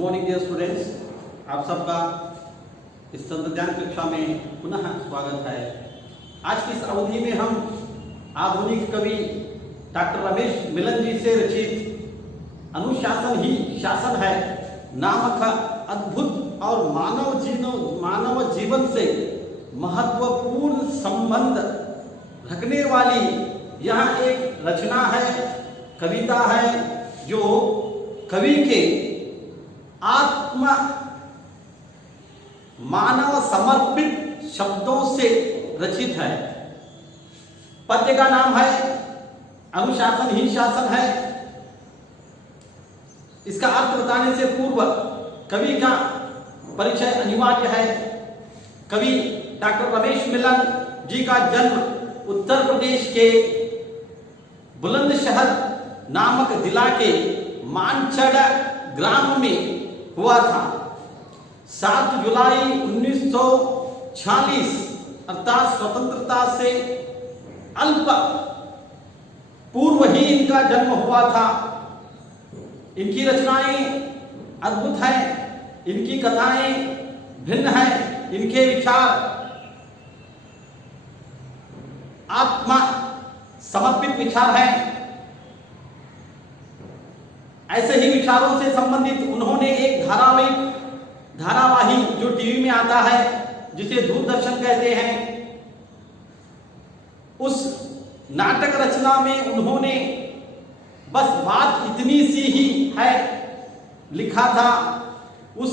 Morning dear students, आप सबका इस तंत्रज्ञान कक्षा में पुनः स्वागत है। आज की इस अवधि में हम आधुनिक कवि डॉक्टर रमेश मिलन जी से रचित अनुशासन ही शासन है नामक अद्भुत और मानव जीवन से महत्वपूर्ण संबंध रखने वाली यह एक रचना है, कविता है जो कवि के आत्म मानव समर्पित शब्दों से रचित है। पद्य का नाम है अनुशासन ही शासन है। इसका अर्थ बताने से पूर्व कवि का परिचय अनिवार्य है। कवि डॉक्टर रमेश मिलन जी का जन्म उत्तर प्रदेश के बुलंदशहर नामक जिला के मानचड़ ग्राम में हुआ था। 7 जुलाई 1946 अर्थात स्वतंत्रता से अल्प पूर्व ही इनका जन्म हुआ था। इनकी रचनाएं अद्भुत हैं, इनकी कथाएं भिन्न हैं, इनके विचार आत्मा समर्पित विचार हैं। ऐसे ही विचारों से संबंधित उन्होंने एक धारावाही जो टीवी में आता है जिसे दूरदर्शन कहते हैं, उस नाटक रचना में उन्होंने बस बात इतनी सी ही है लिखा था। उस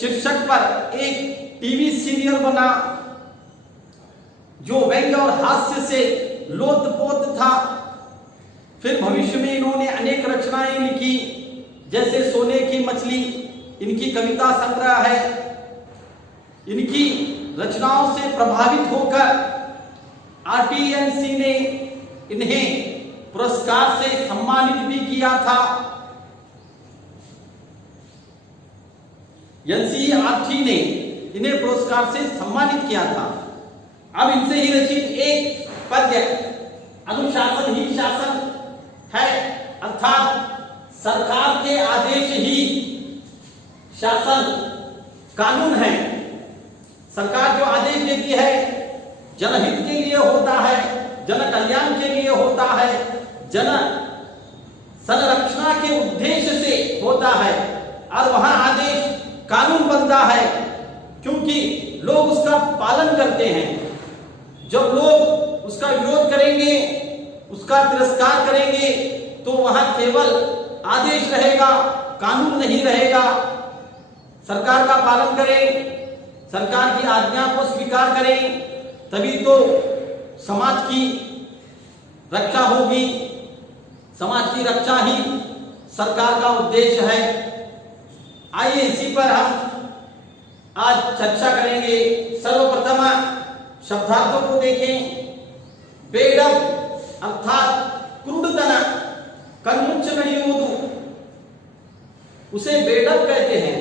शीर्षक पर एक टीवी सीरियल बना जो व्यंग्य और हास्य से लोतपोत था। फिर भविष्य में इन्होंने अनेक रचनाएं लिखी, जैसे सोने की मछली इनकी कविता संग्रह है। इनकी रचनाओं से प्रभावित होकर RTNC ने इन्हें पुरस्कार से सम्मानित भी किया था। NCERT ने इन्हें पुरस्कार से सम्मानित किया था। अब इनसे ही रचित एक पद्य अनुशासन ही शासन है, अर्थात सरकार के आदेश ही शासन कानून है। सरकार जो आदेश देती है जनहित के लिए होता है, जन कल्याण के लिए होता है, जन संरक्षण के उद्देश्य से होता है और वहां आदेश कानून बनता है क्योंकि लोग उसका पालन करते हैं। जब लोग उसका विरोध करेंगे, उसका तिरस्कार करेंगे तो वहां केवल आदेश रहेगा, कानून नहीं रहेगा। सरकार का पालन करें, सरकार की आज्ञा को स्वीकार करें, तभी तो समाज की रक्षा होगी। समाज की रक्षा ही सरकार का उद्देश्य है। आइए इसी पर हम आज चर्चा करेंगे। सर्वप्रथम शब्दार्थों को देखें। बेडम अर्थात क्रूरतन कन्मुच्च नडियुವುದು, उसे बेडम कहते हैं।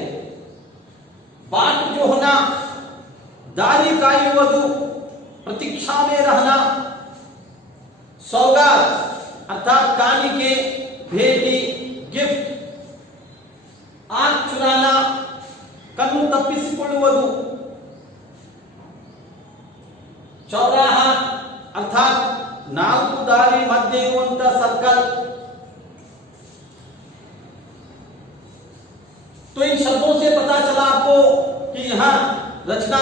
बाट जो होना, दारी कायुವುದು, प्रतीक्षा में रहना। सौगात अर्थात कानिके, भेटी, गिफ्ट। आंख चुराना, कन्नु तप्पिसिಕೊಳ್ಳುವುದು। चौराहा अर्थात नाल्कु दारी मध्य इरुವಂತ सर्कल। तो इन शब्दों से पता चला आपको कि यहां रचना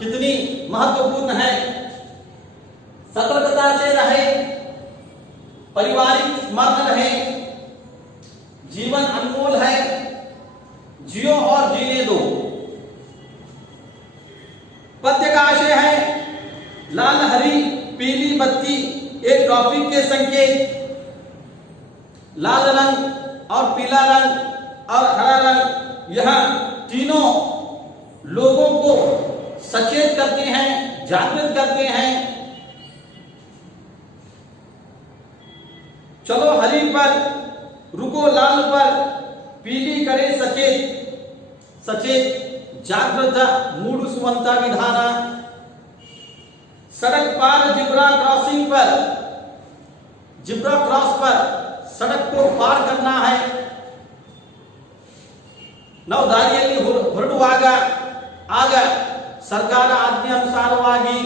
कितनी महत्वपूर्ण है। सतर्कता से रहे, पारिवारिक स्मरण रहे, जीवन अनमोल है, जियो और जीने दो। पद्य का आशय है लाल हरी पीली बत्ती एक ट्रैफिक के संकेत। लाल रंग और पीला रंग और हरा रंग यह तीनों लोगों को सचेत करते हैं, जागृत करते हैं। चलो हरी पर, रुको लाल पर, पीली करे सचेत जागृत मूडिಸುವಂತ विधान। सड़क पार जिब्रा क्रॉसिंग पर, जिब्रा क्रॉस पर सड़क को पार करना है। ನಾವು ದಾರಿಯಲ್ಲಿ ಹೊರಡುವಾಗ ಆಗ ಸರ್ಕಾರ ಆಜ್ಞೆ ಅನುಸಾರವಾಗಿ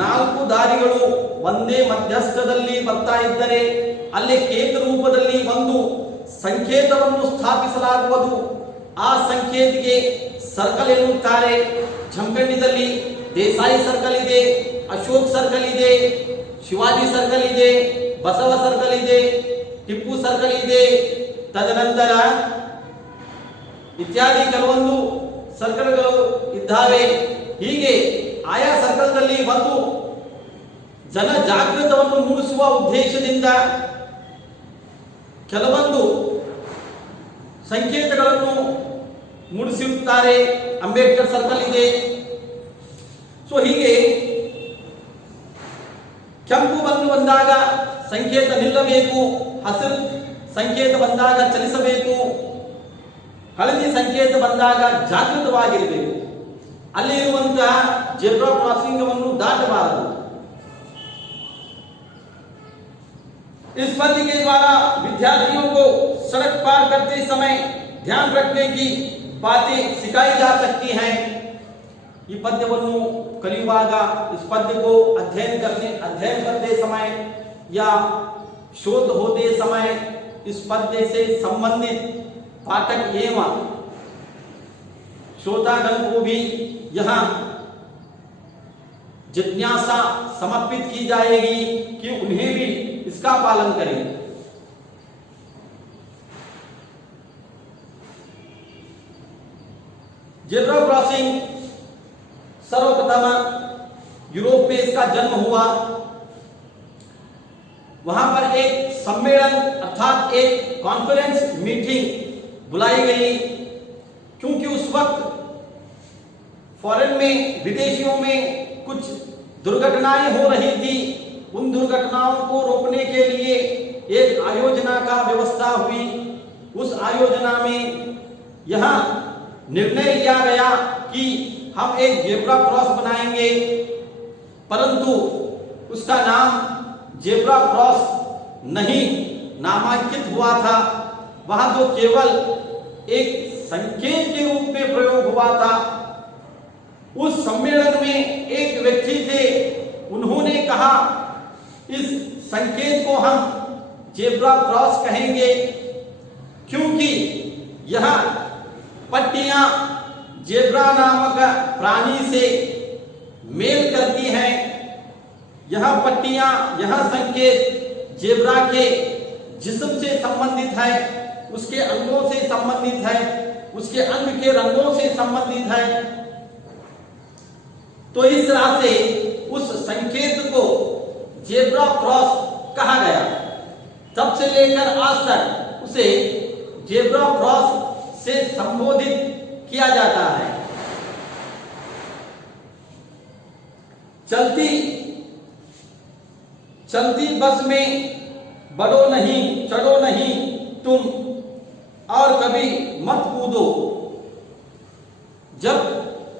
4 ದಾರಿಗಳು ಒಂದೇ ಮಧ್ಯಸ್ಥದಲ್ಲಿ ಬರ್ತಾ ಇದ್ದರೆ ಅಲ್ಲಿ ಕೇಂದ್ರ ರೂಪದಲ್ಲಿ ಒಂದು ಸಂಕೇತವನ್ನು ಸ್ಥಾಪಿಸಲಾಗುವುದು. ಆ ಸಂಕೇತಿಗೆ ಸರ್ಕಲ್ ಎನ್ನುತ್ತಾರೆ. ಜಮಖಂಡಿದಲ್ಲಿ ದೇಸಾಯಿ ಸರ್ಕಲ್ ಇದೆ, ಅಶೋಕ್ ಸರ್ಕಲ್ ಇದೆ, ಶಿವಾಜಿ ಸರ್ಕಲ್ ಇದೆ, ಬಸವ ಸರ್ಕಲ್ ಇದೆ, ಟಿಪ್ಪು ಸರ್ಕಲ್ ಇದೆ, ತದನಂತರ ಇತ್ಯಾದಿ ಕೆಲವೊಂದು ಸರ್ಕಲ್ಗಳು ಇದ್ದಾವೆ. ಹೀಗೆ ಆಯಾ ಸರ್ಕಲ್ನಲ್ಲಿ ಒಂದು ಜನ ಜಾಗೃತವನ್ನು ಮೂಡಿಸುವ ಉದ್ದೇಶದಿಂದ ಕೆಲವೊಂದು ಸಂಕೇತಗಳನ್ನು ಮೂಡಿಸಿರುತ್ತಾರೆ. ಅಂಬೇಡ್ಕರ್ ಸರ್ಕಲ್ ಇದೆ. ಸೊ ಹೀಗೆ ಕೆಂಪು ಬಣ್ಣ ಬಂದಾಗ ಸಂಕೇತ ನಿಲ್ಲಬೇಕು, ಹಸಿರು ಸಂಕೇತ ಬಂದಾಗ ಚಲಿಸಬೇಕು, ಹಳದಿ ಸಂಕೇತ ಬಂದಾಗ ಜಾಗೃತವಾಗಿರಬೇಕು. ಅಲ್ಲಿ ಇರುವಂತಹ ಜೆಬ್ರಾ ಕ್ರಾಸಿಂಗ್ ಅನ್ನು ದಾಟಬಾರದು. इस पद्य के द्वारा विद्यार्थियों को सड़क पार करते समय ध्यान रखने की बातें सिखाई जा सकती हैं. ಈ ಪದ್ಯವನ್ನು ಕಲಿಯುವಾಗ इस पद्य को अध्ययन करते समय या शोध होते समय इस पद्य से संबंधित पाठक एवं श्रोतागण को भी यहाँ जिज्ञासा समर्पित की जाएगी कि उन्हें भी इसका पालन करें. जेब्रा क्रॉसिंग सर्वप्रथम यूरोप में इसका जन्म हुआ. वहां पर एक सम्मेलन अर्थात एक कॉन्फ्रेंस मीटिंग बुलाई गई, क्योंकि उस वक्त फॉरेन में विदेशियों में कुछ दुर्घटनाएं हो रही थी. उन दुर्घटनाओं को रोकने के लिए एक आयोजना का व्यवस्था हुई. उस आयोजना में यह निर्णय लिया गया कि हम एक जेब्रा क्रॉस बनाएंगे, परंतु उसका नाम जेब्रा क्रॉस नहीं नामांकित हुआ था. वहां तो केवल एक संकेत के रूप में प्रयोग हुआ था. उस सम्मेलन में एक व्यक्ति थे, उन्होंने कहा इस संकेत को हम जेब्रा क्रॉस कहेंगे, क्योंकि यह पट्टियां जेब्रा नामक प्राणी से मेल करती हैं. यह पट्टियां, यह संकेत जेब्रा के जिस्म से संबंधित है, उसके अंगों से संबंधित है, उसके अंग के रंगों से संबंधित है. तो इस तरह से उस संकेत को जेब्रा क्रॉस कहा गया. तब से लेकर आज तक उसे जेब्रा क्रॉस से संबोधित किया जाता है. चलती बस में बढ़ो नहीं, चढ़ो नहीं तुम, और कभी मत कूदो. जब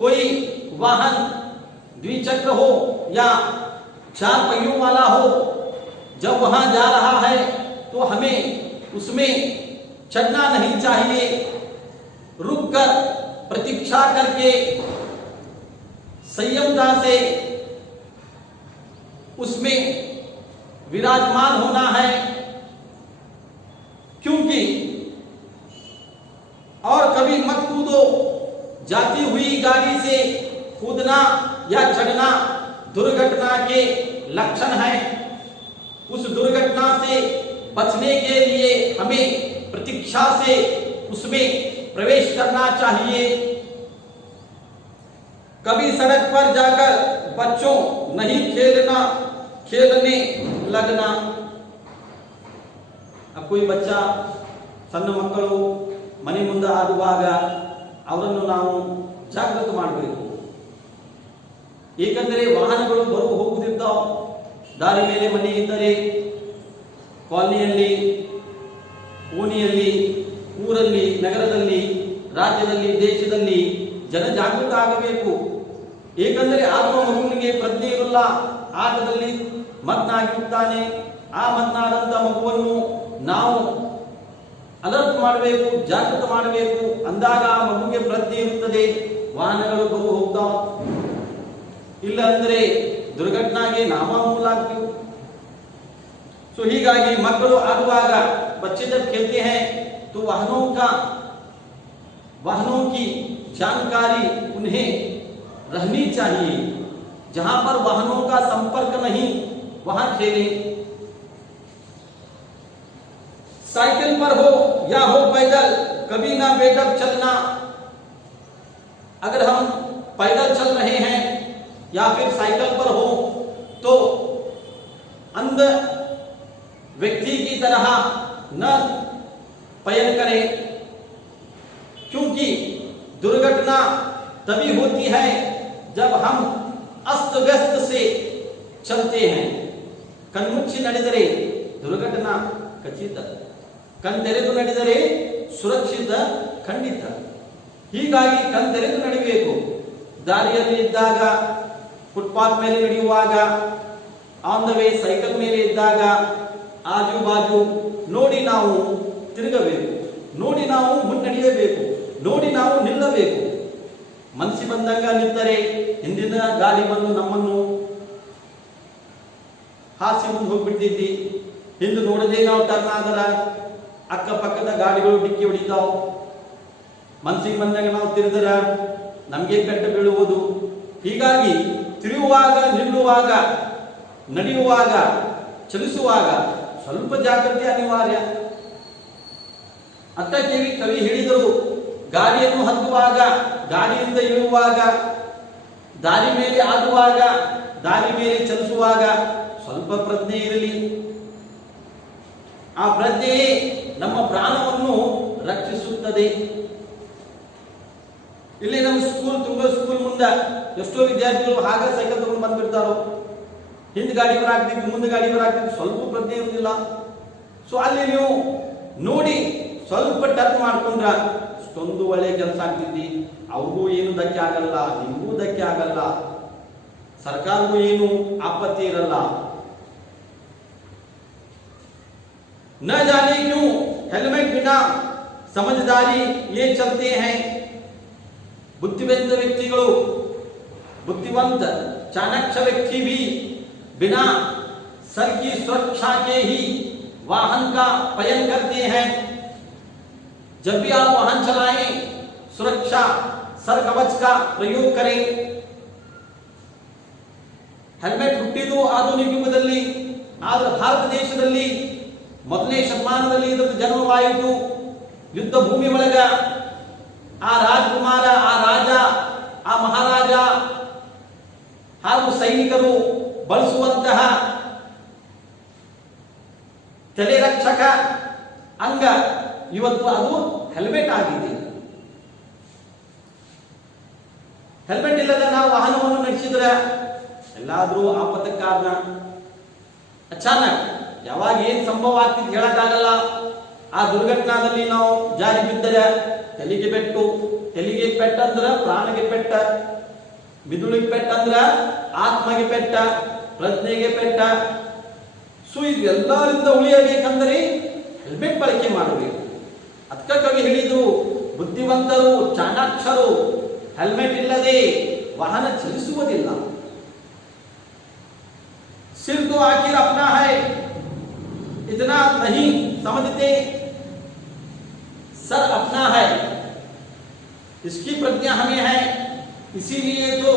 कोई वाहन द्विचक्र हो या 4 पहियों वाला हो, जब वहां जा रहा है तो हमें उसमें चढ़ना नहीं चाहिए. रुककर प्रतीक्षा करके संयमता से उसमें विराजमान होना है, क्योंकि और कभी मत कूदो. जाती हुई गाड़ी से कूदना या चढ़ना दुर्घटना के लक्षण है. उस दुर्घटना से बचने के लिए हमें प्रतीक्षा से उसमें प्रवेश करना चाहिए. कभी सड़क पर जाकर बच्चों नहीं खेलने लगना. अब कोई बच्चा ಸಣ್ಣ ಮಕ್ಕಳು ಮನೆ ಮುಂದೆ ಆಡುವಾಗ ಅವರನ್ನು ನಾವು ಜಾಗೃತ ಮಾಡಬೇಕು. ಏಕೆಂದರೆ ವಾಹನಗಳು ಬರು ಹೋಗುತ್ತಿದ್ದಾವೆ. ದಾರಿ ಮೇಲೆ ಮನೆ ಇದ್ದರೆ ಕಾಲನಿಯಲ್ಲಿ, ಓಣಿಯಲ್ಲಿ, ಊರಲ್ಲಿ, ನಗರದಲ್ಲಿ, ರಾಜ್ಯದಲ್ಲಿ, ದೇಶದಲ್ಲಿ ಜನ ಜಾಗೃತ ಆಗಬೇಕು. ಏಕೆಂದರೆ ಆಡುವ ಮಗುವಿಗೆ ಪ್ರಜ್ಞೆ ಇರಲ್ಲ, ಆಟದಲ್ಲಿ ಮಗ್ನಾಗಿರುತ್ತಾನೆ. ಆ ಮಗ್ನಾದಂಥ ಮಗುವನ್ನು ನಾವು ಅಲರ್ಟ್ ಮಾಡಬೇಕು, ಜಾಗೃತ ಮಾಡಬೇಕು. ಅಂದಾಗ ಆ ಮಗುಗೆ ಪ್ರಜ್ಞೆ ಇರುತ್ತದೆ, ವಾಹನಗಳು ಬರು ಹೋಗ್ತಾವ. ಇಲ್ಲ ಅಂದ್ರೆ दुर्घटनाಗೆ नामामूलाಗ್ತೀವಿ. सो ಹೀಗಾಗಿ ಮಕ್ಕಳು ಆಡುವಾಗ बच्चे जब खेलते हैं तो वाहनों की जानकारी उन्हें रहनी चाहिए. जहां पर वाहनों का संपर्क नहीं वहां खेलें. साइकिल पर हो या हो पैदल, कभी ना बेदब चलना. अगर हम पैदल चल रहे हैं या फिर साइकिल पर हो तो अंध व्यक्ति की तरह न पयन करें, क्योंकि दुर्घटना तभी होती है जब हम अस्त व्यस्त से चलते हैं. कन्मुಚ್ಚಿ ನಡೆದರೆ दुर्घटना ಖಚಿತ, ಕಣ್ತೆರೆದು ನಡೆದರೆ ಸುರಕ್ಷಿತ ಖಂಡಿತ. ಹೀಗಾಗಿ ಕಣ್ತೆರೆದು ನಡೆಯಬೇಕು. ದಾರಿಯಲ್ಲಿ ಇದ್ದಾಗ, ಫುಟ್ಪಾತ್ ಮೇಲೆ ನಡೆಯುವಾಗ, ಆನ್ ದ ವೇ ಸೈಕಲ್ ಮೇಲೆ ಇದ್ದಾಗ ಆಜು ಬಾಜು ನೋಡಿ ನಾವು ತಿರುಗಬೇಕು, ನೋಡಿ ನಾವು ಮುನ್ನಡೆಯಬೇಕು, ನೋಡಿ ನಾವು ನಿಲ್ಲಬೇಕು. ಮನಸ್ಸಿ ಬಂದಂಗ ನಿಂತರೆ ಹಿಂದಿನ ಗಾಡಿ ಬಂದು ನಮ್ಮನ್ನು ಹಾಸಿ ಮುಂದೆ ಹೋಗ್ಬಿಡ್ತಿದ್ದಿ. ಹಿಂದೆ ನೋಡದೆ ನಾವು ಟರ್ನ್ ಆದರ ಅಕ್ಕಪಕ್ಕದ ಗಾಡಿಗಳು ಡಿಕ್ಕಿ ಹೊಡಿತಾವ. ಮನಸ್ಸಿಗೆ ಬಂದಾಗ ನಾವು ತಿರುಗಿದರ ನಮಗೆ ಪೆಟ್ಟು ಬೀಳುವುದು. ಹೀಗಾಗಿ ತಿರುಗುವಾಗ, ನಿಲ್ಲುವಾಗ, ನಡೆಯುವಾಗ, ಚಲಿಸುವಾಗ ಸ್ವಲ್ಪ ಜಾಗೃತಿ ಅನಿವಾರ್ಯ. ಅದಕ್ಕೆ ಕವಿ ಹೇಳಿದರು, ಗಾಡಿಯನ್ನು ಹತ್ತುವಾಗ, ಗಾಡಿಯಿಂದ ಇಳುವಾಗ, ದಾರಿ ಮೇಲೆ ಆಗುವಾಗ, ದಾರಿ ಮೇಲೆ ಚಲಿಸುವಾಗ ಸ್ವಲ್ಪ ಪ್ರಜ್ಞೆ ಇರಲಿ. ಆ ಪ್ರಜ್ಞೆಯೇ ನಮ್ಮ ಪ್ರಾಣವನ್ನು ರಕ್ಷಿಸುತ್ತದೆ. ಇಲ್ಲಿ ನಮ್ಮ ಸ್ಕೂಲ್ ಮುಂದೆ ಎಷ್ಟೋ ವಿದ್ಯಾರ್ಥಿಗಳು ಹಾಗೆ ಸೈಕಲ್ ತಗೊಂಡು ಬಂದ್ಬಿಡ್ತಾರೋ. ಹಿಂದ್ ಗಾಡಿ ಬರಾಗ್ತಿದ್ದು, ಮುಂದೆ ಗಾಡಿ ಬರಾಗ್ತಿದ್ದು, ಸ್ವಲ್ಪ ಪ್ರಜ್ಞೆ ಇರುವುದಿಲ್ಲ. ಸೊ ಅಲ್ಲಿ ನೀವು ನೋಡಿ ಸ್ವಲ್ಪ ಟರ್ನ್ ಮಾಡ್ಕೊಂಡ್ರ ಅಷ್ಟೊಂದು ಒಳ್ಳೆ ಕೆಲಸ ಆಗ್ತಿದ್ದಿ. ಅವ್ರಿಗೂ ಏನು ಧಕ್ಕೆ ಆಗಲ್ಲ, ನಿಮಗೂ ಧಕ್ಕೆ ಆಗಲ್ಲ, ಸರ್ಕಾರಕ್ಕೂ ಏನು ಆಪತ್ತಿ ಇರಲ್ಲ. न जाने क्यों हेलमेट बिना समझदारी ये चलते हैं. बुद्धिवंत व्यक्तिಗಳು, बुद्धिवंत चाणक्य व्यक्ति भी बिना सर की सुरक्षा के ही वाहन का पयन करते हैं. जब भी आप वाहन चलाएं, सुरक्षा सर कवच का प्रयोग करें. ಹೆಲ್ಮೆಟ್ ಹುಟ್ಟಿದ್ದು ಆಧುನಿಕ ಯುಗದಲ್ಲಿ, ಆದ್ರೆ ಭಾರತ ದೇಶದಲ್ಲಿ ಮೊದಲನೇ ಶತಮಾನದಲ್ಲಿ ಇದರ ಜನ್ಮವಾಯಿತು. ಯುದ್ಧ ಭೂಮಿ ಒಳಗ ಆ ರಾಜಕುಮಾರ, ಆ ರಾಜ, ಆ ಮಹಾರಾಜ ಹಾಗೂ ಸೈನಿಕರು ಬಳಸುವಂತಹ ತಲೆ ರಕ್ಷಕ ಅಂಗ ಇವತ್ತು ಅದು ಹೆಲ್ಮೆಟ್ ಆಗಿದೆ. ಹೆಲ್ಮೆಟ್ ಇಲ್ಲದ ನಾವು ವಾಹನವನ್ನು ನಡೆಸಿದ್ರೆ ಎಲ್ಲಾದ್ರೂ ಆಪತ್ತಕ್ಕೆ ಕಾರಣ. ಅಚಾನಕ್ ಯಾವಾಗ ಏನ್ ಸಂಭವ ಆಗ್ತಿತ್ತು ಹೇಳಕ್ಕಾಗಲ್ಲ. ಆ ದುರ್ಘಟನಾದಲ್ಲಿ ನಾವು ಜಾರಿ ಬಿದ್ದರೆ ತಲೆಗೆ ಪೆಟ್ಟು, ತಲೆಗೆ ಪೆಟ್ಟಂದ್ರ ಪ್ರಾಣಗೆ ಪೆಟ್ಟ, ಮಿದುಳಿಗೆ ಪೆಟ್ಟಂದ್ರ ಆತ್ಮಗೆ ಪೆಟ್ಟ, ಪ್ರಜ್ಞೆಗೆ ಪೆಟ್ಟ. ಸೊ ಇದು ಎಲ್ಲರಿಂದ ಉಳಿಯಬೇಕಂದ್ರೆ ಹೆಲ್ಮೆಟ್ ಬಳಕೆ ಮಾಡಬೇಕು. ಅದಕ್ಕೆ ಕವಿ ಹೇಳಿದ್ರು, ಬುದ್ಧಿವಂತರು, ಚಾಣಾಕ್ಷರು ಹೆಲ್ಮೆಟ್ ಇಲ್ಲದೆ ವಾಹನ ಚಲಿಸುವುದಿಲ್ಲ. सिर तो आखिर अपना है, इतना नहीं समझते. सर अपना है, इसकी प्रज्ञा हमें है. इसीलिए तो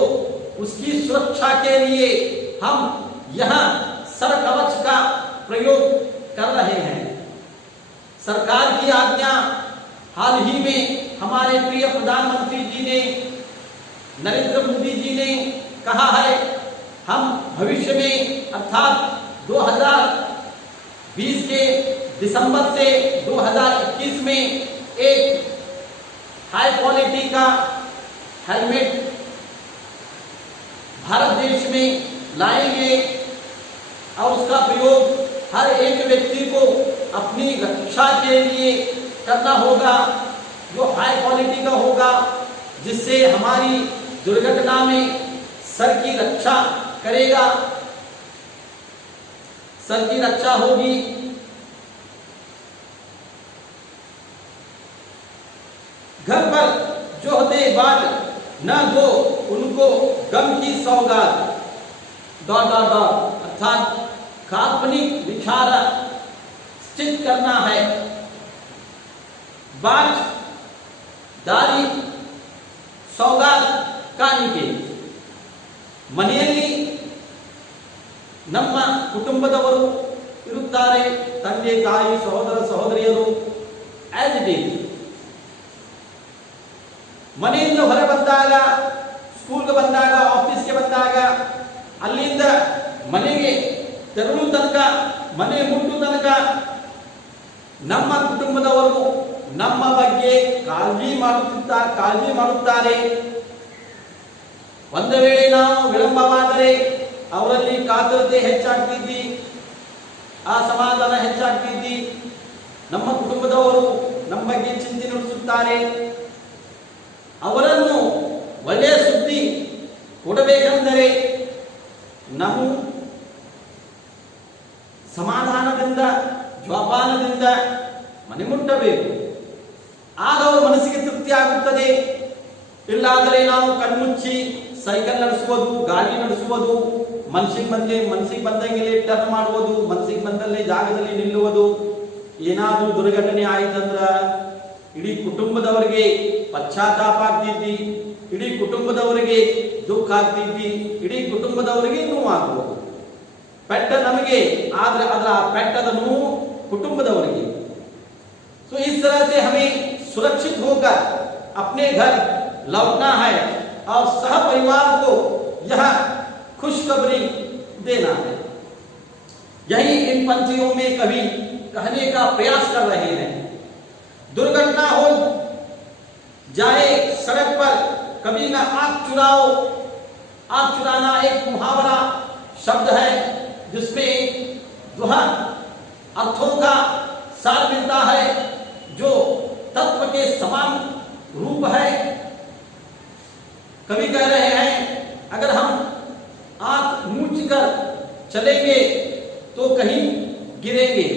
उसकी सुरक्षा के लिए हम यहां सर कवच का प्रयोग कर रहे हैं. सरकार की आज्ञा, हाल ही में हमारे प्रिय प्रधानमंत्री जी ने, नरेंद्र मोदी जी ने कहा है, हम भविष्य में अर्थात 2020 के दिसंबर से 2021 में एक हाई क्वालिटी का हेलमेट भारत देश में लाएंगे और उसका प्रयोग हर एक व्यक्ति को अपनी रक्षा के लिए करना होगा, जो हाई क्वालिटी का होगा, जिससे हमारी दुर्घटना में सर की रक्षा करेगा, सर की रक्षा होगी. घर पर जो होते बात न दो उनको गम की सौगात। अर्थात काल्पनिक विचार स्थित करना है। बात दारी सौगात ಕಾಣಿಕೆ ಮನೆಯಲ್ಲಿ ನಮ್ಮ ಕುಟುಂಬದವರು ಇರುತ್ತಾರೆ, ತಂದೆ ತಾಯಿ ಸಹೋದರ ಸಹೋದರಿಯರು ಆಸ್ ಇಟ್ ಈಸ್. ಮನೆಯಿಂದ ಹೊರ ಬಂದಾಗ, ಸ್ಕೂಲ್ಗೆ ಬಂದಾಗ, ಆಫೀಸ್ಗೆ ಬಂದಾಗ, ಅಲ್ಲಿಂದ ಮನೆಗೆ ತೆರಳು ತನಕ, ಮನೆ ಮುಟ್ಟು ತನಕ ನಮ್ಮ ಕುಟುಂಬದವರು ನಮ್ಮ ಬಗ್ಗೆ ಕಾಳಜಿ ಮಾಡುತ್ತಾರೆ. ಒಂದು ವೇಳೆ ನಾವು ವಿಳಂಬವಾದರೆ ಅವರಲ್ಲಿ ಕಾತುರತೆ ಹೆಚ್ಚಾಗ್ತಿದ್ದಿ, ಅಸಮಾಧಾನ ಹೆಚ್ಚಾಗ್ತಿದ್ದಿ. ನಮ್ಮ ಕುಟುಂಬದವರು ನಮ್ಮ ಬಗ್ಗೆ ಚಿಂತೆ ನಡೆಸುತ್ತಾರೆ. ಅವರನ್ನು ಒಳ್ಳೆಯ ಸುದ್ದಿ ಕೊಡಬೇಕೆಂದರೆ ನಾವು ಸಮಾಧಾನದಿಂದ ಜೋಪಾನದಿಂದ ಮನೆ ಮುಟ್ಟಬೇಕು. ಆಗ ಅವರ ಮನಸ್ಸಿಗೆ ತೃಪ್ತಿ ಆಗುತ್ತದೆ. ಇಲ್ಲಾದರೆ ನಾವು ಕಣ್ಮುಚ್ಚಿ ಸೈಕಲ್ ನಡೆಸುವುದು, ಗಾಡಿ ನಡೆಸುವುದು, ಮನಸ್ಸಿಗೆ ಬಂದಂಗೆ ಟರ್ನ್ ಮಾಡುವುದು, ಮನಸ್ಸಿಗೆ ಬಂದಲ್ಲೇ ಜಾಗದಲ್ಲಿ ನಿಲ್ಲುವುದು. ಏನಾದರೂ ದುರ್ಘಟನೆ ಆಯಿತಂದ್ರ ಇಡೀ ಕುಟುಂಬದವರಿಗೆ ಪಶ್ಚಾತ್ತಾಪ ಆಗ್ತಿದ್ದಿ, ಇಡೀ ಕುಟುಂಬದವರಿಗೆ ದುಃಖ ಆಗ್ತಿದ್ದಿ, ಇಡೀ ಕುಟುಂಬದವರಿಗೆ ನೋವಾಗುವುದು. ಪೆಟ್ಟ ನಮಗೆ ಆದ್ರೆ ಅದರ ಪೆಟ್ಟದ ನೋವು कुटुंबदवರಿಗೆ. तो इस तरह से हमें सुरक्षित होकर अपने घर लौटना है और सह परिवार को यह खुशखबरी देना है. यही इन पंक्तियों में कवि कहने का प्रयास कर रहे हैं. दुर्घटना हो जाए सड़क पर कभी ना आंख चुराओ. आंख चुराना एक मुहावरा शब्द है जिसमें दोहा अर्थों का सार मिलता है, जो तत्व के समान रूप है. कवि कह रहे हैं अगर हम आंख मूंछ कर चलेंगे तो कहीं गिरेंगे,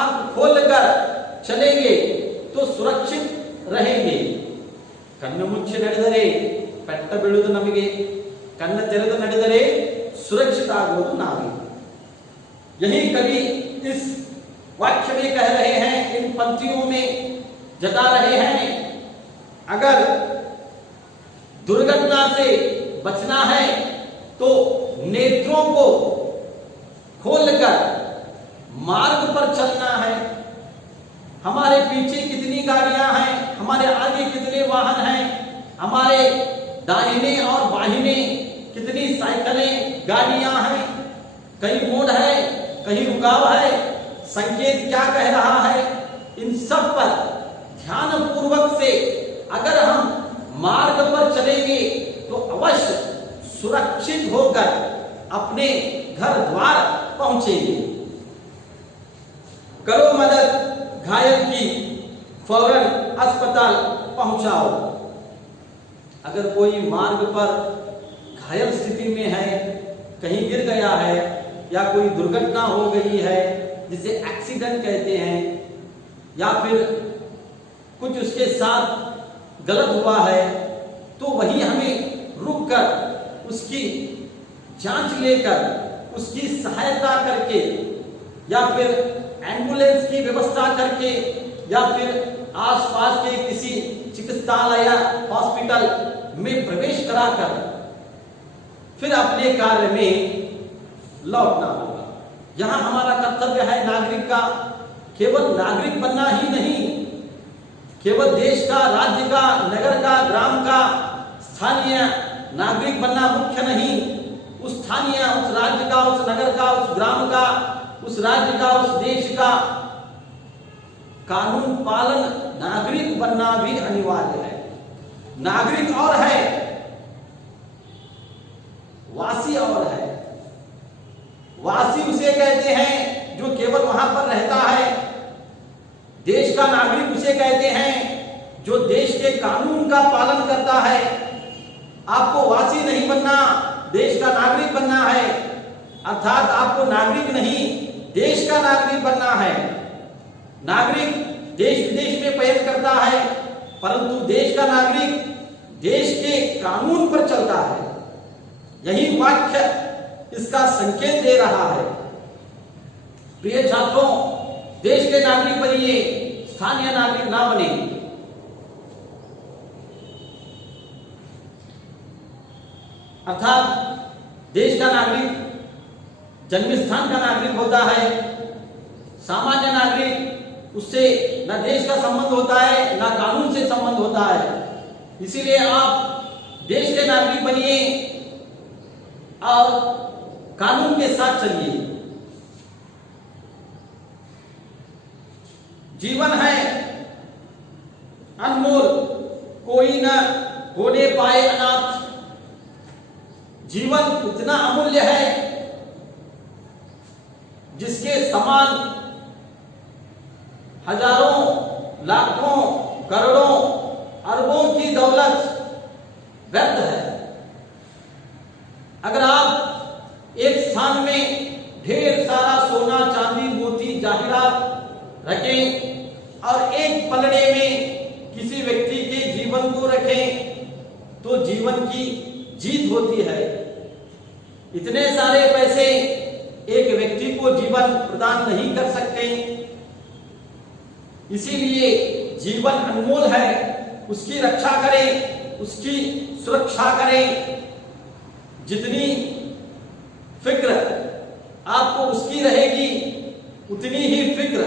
आंख खोल कर चलेंगे तो सुरक्षित रहेंगे. ಕಣ್ಣು ಮುಚ್ಚಿ ನಡೆದರೆ ಪೆಟ್ಟ ಬೀಳುವುದು ನಮಗೆ, ಕಣ್ಣು ತೆರೆದು ನಡೆದರೆ ಸುರಕ್ಷಿತ ಆಗುವುದು ನಾವೇ. यही कवि इस वाक्य में कह रहे हैं, इन पंक्तियों में जता रहे हैं. अगर दुर्घटना से बचना है तो नेत्रों को खोलकर मार्ग पर चलना है. हमारे पीछे कितनी गाड़ियां हैं, हमारे आगे कितने वाहन हैं, हमारे दाहिने और बाहिने कितनी साइकिलें गाड़ियां हैं, कहीं मोड़ है, कहीं रुकाव है, संकेत क्या कह रहा है, इन सब पर ध्यान पूर्वक से अगर हम मार्ग पर चलेंगे तो अवश्य सुरक्षित होकर अपने घर द्वार पहुंचेंगे. करो मदद घायल की, फौरन अस्पताल पहुंचाओ. अगर कोई मार्ग पर घायल स्थिति में है, कहीं गिर गया है या कोई दुर्घटना हो गई है जिसे एक्सीडेंट कहते हैं, या फिर कुछ उसके साथ गलत हुआ है, तो वही हमें रुककर उसकी जांच लेकर उसकी सहायता करके या फिर एम्बुलेंस की व्यवस्था करके या फिर आसपास के किसी चिकित्सालय या हॉस्पिटल में प्रवेश कराकर फिर अपने कार्य में लौटना होगा. यहां हमारा कर्तव्य है नागरिक का. केवल नागरिक बनना ही नहीं, केवल देश का, राज्य का, नगर का, ग्राम का स्थानीय नागरिक बनना मुख्य नहीं. उस स्थानीय, उस राज्य का, उस नगर का, उस ग्राम का, उस राज्य का, उस देश का कानून पालन नागरिक बनना भी अनिवार्य है. नागरिक और है, वासी और है. वासी उसे कहते हैं जो केवल वहां पर रहता है. देश का नागरिक उसे कहते हैं जो देश के कानून का पालन करता है. आपको वासी नहीं बनना, देश का नागरिक बनना है. अर्थात आपको नागरिक नहीं, देश का नागरिक बनना है. नागरिक देश विदेश में पयन करता है, परंतु देश का नागरिक देश के कानून पर चलता है। यही वाक्य इसका संकेत दे रहा है। प्रिय छात्रों, देश के नागरिक बनिए, स्थानीय नागरिक ना बने। अर्थात देश का नागरिक जन्म स्थान का नागरिक होता है। सामान्य नागरिक, उससे न देश का संबंध होता है न कानून से संबंध होता है। इसीलिए आप देश के नागरिक बनिए और कानून के साथ चलिए। जीवन है अनमोल, कोई न होने पाए अनाथ। जीवन इतना अमूल्य है जिसके समान हजारों, लाखों, करोड़ों, अरबों की दौलत व्यर्थ है। अगर आप एक स्थान में ढेर सारा सोना, चांदी, मोती, जाहिरात रखें और एक पलड़े में किसी व्यक्ति के जीवन को रखें तो जीवन की जीत होती है। इतने सारे पैसे एक व्यक्ति को जीवन प्रदान नहीं कर सकते। इसीलिए जीवन अनमोल है, उसकी रक्षा करें, उसकी सुरक्षा करें। जितनी फिक्र आपको उसकी रहेगी उतनी ही फिक्र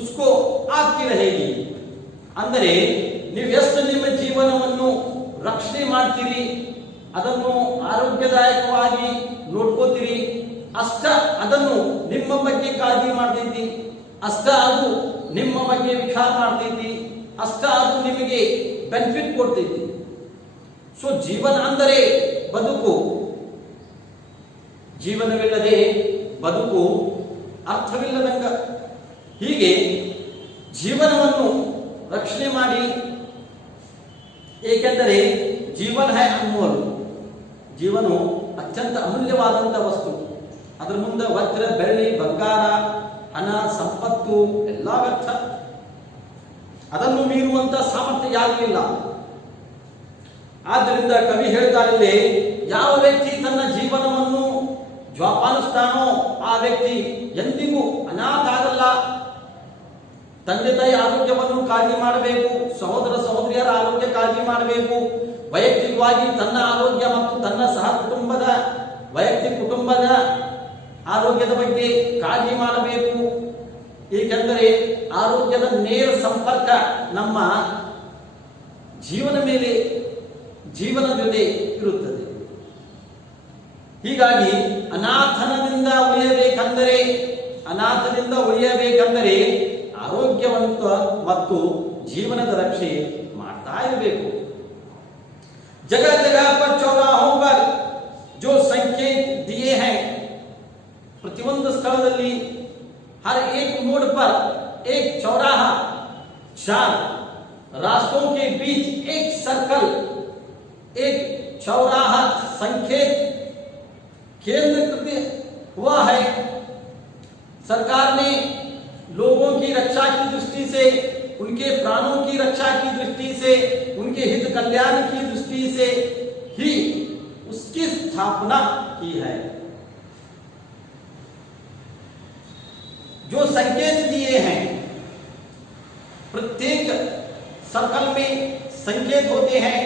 उसको आपकी रहेगी। ಅಂದರೆ ನೀವು ಎಷ್ಟು ನಿಮ್ಮ ಜೀವನವನ್ನು ರಕ್ಷಣೆ ಮಾಡ್ತೀರಿ, ಅದನ್ನು ಆರೋಗ್ಯದಾಯಕವಾಗಿ ನೋಡ್ಕೋತೀರಿ, ಅಷ್ಟ ಅದನ್ನು ನಿಮ್ಮ ಬಗ್ಗೆ ಕಾಳಜಿ ಮಾಡ್ತೈತಿ, ಅಷ್ಟ ಅದು ನಿಮ್ಮ ಬಗ್ಗೆ ವಿಚಾರ ಮಾಡ್ತೈತಿ, ಅಷ್ಟ ಅದು ನಿಮಗೆ ಬೆನಿಫಿಟ್ ಕೊಡ್ತೈತಿ. ಸೊ ಜೀವನ ಅಂದರೆ ಬದುಕು. ಜೀವನವಿಲ್ಲದೆ ಬದುಕು ಅರ್ಥವಿಲ್ಲದಂಗ. ಹೀಗೆ ಜೀವನವನ್ನು ರಕ್ಷಣೆ ಮಾಡಿ, ಏಕೆಂದರೆ ಜೀವನ ಹೈ ಅನ್ಮೋಲ್. ಜೀವನು ಅತ್ಯಂತ ಅಮೂಲ್ಯವಾದಂಥ ವಸ್ತು. ಅದರ ಮುಂದೆ ವಜ್ರ, ಬೆಳ್ಳಿ, ಬಂಗಾರ, ಹಣ, ಸಂಪತ್ತು ಎಲ್ಲ ವ್ಯರ್ಥ. ಅದನ್ನು ಮೀರುವಂತ ಸಾಮರ್ಥ್ಯ ಯಾರಿಗೂ ಇಲ್ಲ. ಆದ್ದರಿಂದ ಕವಿ ಹೇಳ್ತಾರಿಲ್ಲಿ, ಯಾವ ವ್ಯಕ್ತಿ ತನ್ನ ಜೀವನವನ್ನು ಜೋಪಾನಿಸ್ತಾನೋ ಆ ವ್ಯಕ್ತಿ ಎಂದಿಗೂ ಅನಾಥ ಆಗಲ್ಲ. ತಂದೆ ತಾಯಿ ಆರೋಗ್ಯವನ್ನು ಕಾಳಜಿ ಮಾಡಬೇಕು, ಸಹೋದರ ಸಹೋದರಿಯರ ಆರೋಗ್ಯ ಕಾಳಜಿ ಮಾಡಬೇಕು, ವೈಯಕ್ತಿಕವಾಗಿ ತನ್ನ ಆರೋಗ್ಯ ಮತ್ತು ತನ್ನ ಸಹ ಕುಟುಂಬದ ವೈಯಕ್ತಿಕ ಕುಟುಂಬದ ಆರೋಗ್ಯದ ಬಗ್ಗೆ ಕಾಳಜಿ ಮಾಡಬೇಕು. ಏಕೆಂದರೆ ಆರೋಗ್ಯದ ನೇರ ಸಂಪರ್ಕ ನಮ್ಮ ಜೀವನ ಜೊತೆ ಇರುತ್ತದೆ. ಹೀಗಾಗಿ ಅನಾಥದಿಂದ ಉಳಿಯಬೇಕೆಂದರೆ ಆರೋಗ್ಯವಂತ ಮತ್ತು ಜೀವನದ ರಕ್ಷೆ ಮಾಡ್ತಾ ಇರಬೇಕು. जगह जगह पर चौराहों पर जो संकेत दिए हैं, प्रतिबंध स्थलದಲ್ಲಿ हर एक मोड़ पर एक चौराहा, 4 रास्तों के बीच एक सर्कल, एक चौराहा संकेत केंद्रीकृत हुआ है। सरकार ने लोगों की रक्षा की दृष्टि से, उनके प्राणों की रक्षा की दृष्टि से, उनके हित कल्याण की दृष्टि से ही उसकी स्थापना की है। जो संकेत दिए हैं, प्रत्येक सर्कल में संकेत होते हैं।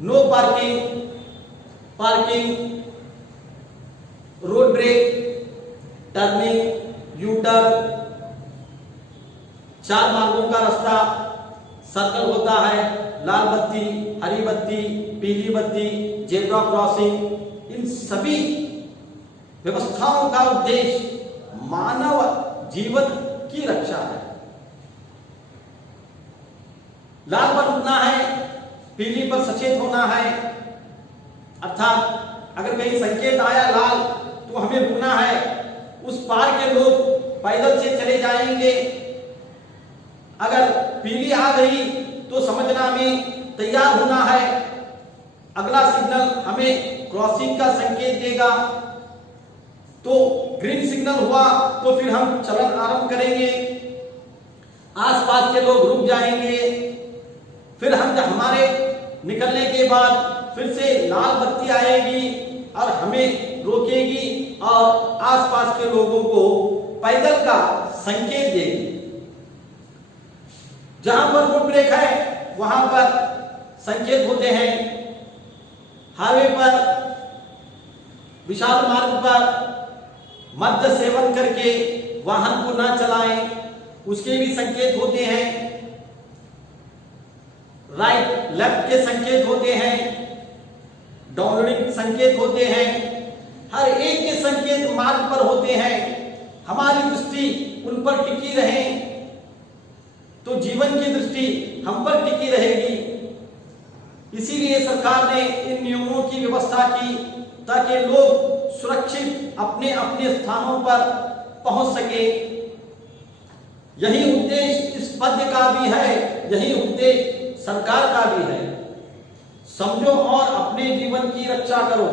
No parking, parking, road break, turning, U turn, 4 मार्गों का रास्ता सर्कल होता है। लाल बत्ती, हरी बत्ती, पीली बत्ती, जेब्रा क्रॉसिंग, इन सभी व्यवस्थाओं का उद्देश्य मानव जीवन की रक्षा है। लाल पर रुकना है, पीली पर सचेत होना है। अर्थात अगर कहीं संकेत आया लाल तो हमें रुकना है। उस पार के लोग पैदल से चले जाएंगे। अगर पीली आ गई तो समझना में तैयार होना है। अगला सिग्नल हमें क्रॉसिंग का संकेत देगा। तो ग्रीन सिग्नल हुआ तो फिर हम चलन आरंभ करेंगे। आसपास के लोग रुक जाएंगे। फिर हमारे निकलने के बाद फिर से लाल बत्ती आएगी और हमें रोकेगी और आसपास के लोगों को पैदल का संकेत देगी। जहां पर फुट ब्रेक है वहां पर संकेत होते हैं। हाईवे पर, विशाल मार्ग पर मद्य सेवन करके वाहन को ना चलाएं, उसके भी संकेत होते हैं। राइट लेफ्ट के संकेत होते हैं, डाउनलोडिंग संकेत होते हैं, हर एक के संकेत मार्ग पर होते हैं। हमारी दृष्टि उन पर टिकी रहे तो जीवन की दृष्टि हम पर टिकी रहेगी। इसीलिए सरकार ने इन नियमों की व्यवस्था की ताकि लोग सुरक्षित अपने अपने स्थानों पर पहुंच सके। यही उद्देश्य इस पद्य का भी है, यही उद्देश्य सरकार का भी है। समझो और अपने जीवन की रक्षा करो।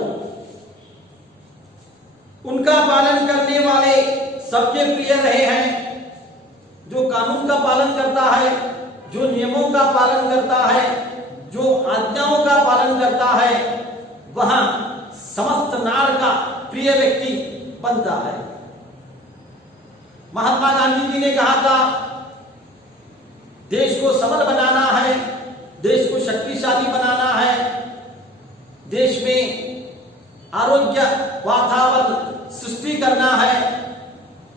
उनका पालन करने वाले सबके प्रिय रहे हैं। जो कानून का पालन करता है, जो नियमों का पालन करता है, जो आज्ञाओं का पालन करता है, वह समस्त नाड़ का प्रिय व्यक्ति बनता है। महात्मा गांधी जी ने कहा था, देश को सबल बनाना है, देश को शक्तिशाली बनाना है, देश में आरोग्य वातावरण सृष्टि करना है,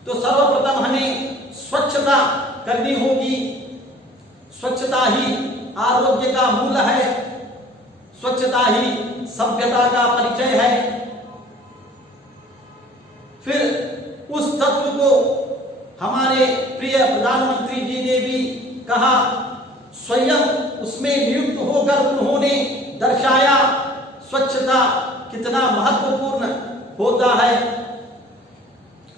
तो सर्वप्रथम हमें स्वच्छता करनी होगी। स्वच्छता ही आरोग्य का मूल है, स्वच्छता ही सभ्यता का परिचय है। फिर उस तत्व को हमारे प्रिय प्रधानमंत्री जी ने भी कहा, स्वयं उसमें नियुक्त होकर उन्होंने दर्शाया स्वच्छता कितना महत्वपूर्ण होता है।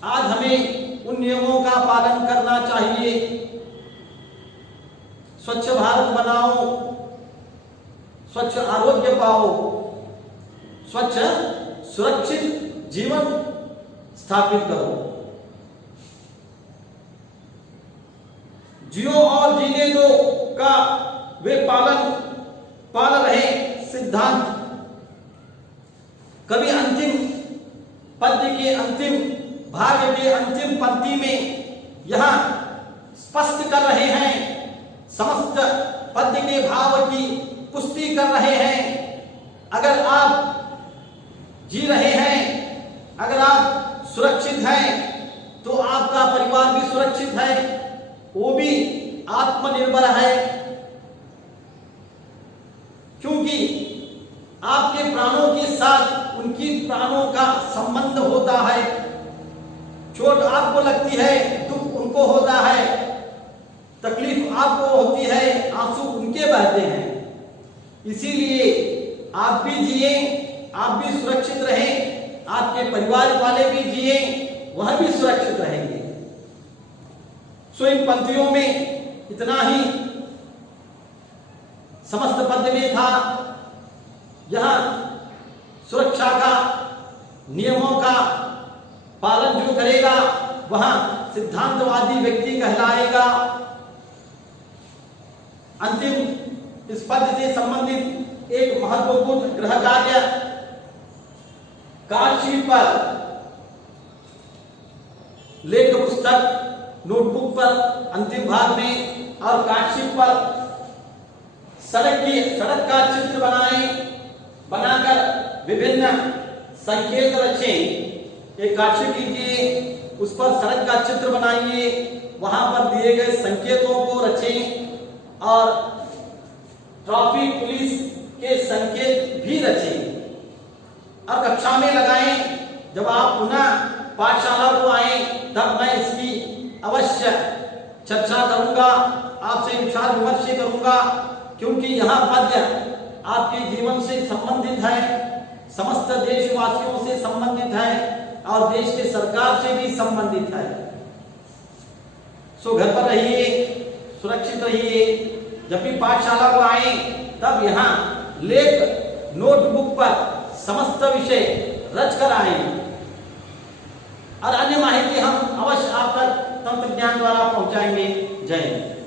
आज हमें उन नियमों का पालन करना चाहिए। स्वच्छ भारत बनाओ, स्वच्छ आरोग्य पाओ, स्वच्छ सुरक्षित जीवन स्थापित करो। जियो और जीने दो का वे पाल रहे सिद्धांत कभी अंतिम पद्य के अंतिम भाग के अंतिम पंक्ति में यहां स्पष्ट कर रहे हैं। समस्त पद्य के भाव की पुष्टि कर रहे हैं। अगर आप जी रहे हैं, अगर आप सुरक्षित हैं, तो आपका परिवार भी सुरक्षित है, वो भी आत्मनिर्भर है। क्योंकि आपके प्राणों के साथ उनकी प्राणों का संबंध होता है। चोट आपको लगती है, दुख उनको होता है, तकलीफ आपको होती है, आंसू उनके बहते हैं। इसीलिए आप भी जिए, आप भी सुरक्षित रहें, आपके परिवार वाले भी जिए, वह भी सुरक्षित रहेंगे। सो इन पंक्तियों में इतना ही समस्त पद्य में था। यहां सुरक्षा का, नियमों का पालन जो करेगा वह सिद्धांतवादी व्यक्ति कहलाएगा। अंतिम इस पद्य से संबंधित एक महत्वपूर्ण गृह कार्य कार्डशीट पर, लेख पुस्तक नोटबुक पर अंतिम भाग में और कार्डशीट पर सड़क का चित्र बनाकर विभिन्न संकेत रखें। एक कार्डशीट लीजिए, उस पर सड़क का चित्र बनाइए, वहां पर दिए गए संकेतों को रखें और ट्रैफिक पुलिस के संकेत भी रखें और कक्षा में लगाएं। जब आप पुनः पाठशाला को आए तब मैं इसकी अवश्य चर्चा करूंगा, आपसे विचार विमर्श करूंगा, क्योंकि यह पद्य आपके जीवन से संबंधित है, समस्त देशवासियों से संबंधित है और देश के सरकार से भी संबंधित है। सो घर पर रहिए, सुरक्षित रहिए। जब भी पाठशाला को आए तब यहाँ लेख नोटबुक पर समस्त विषय रच कर आए और अन्य माहिती हम अवश्य आप तक तंत्र ज्ञान द्वारा पहुंचाएंगे। जय हिंद।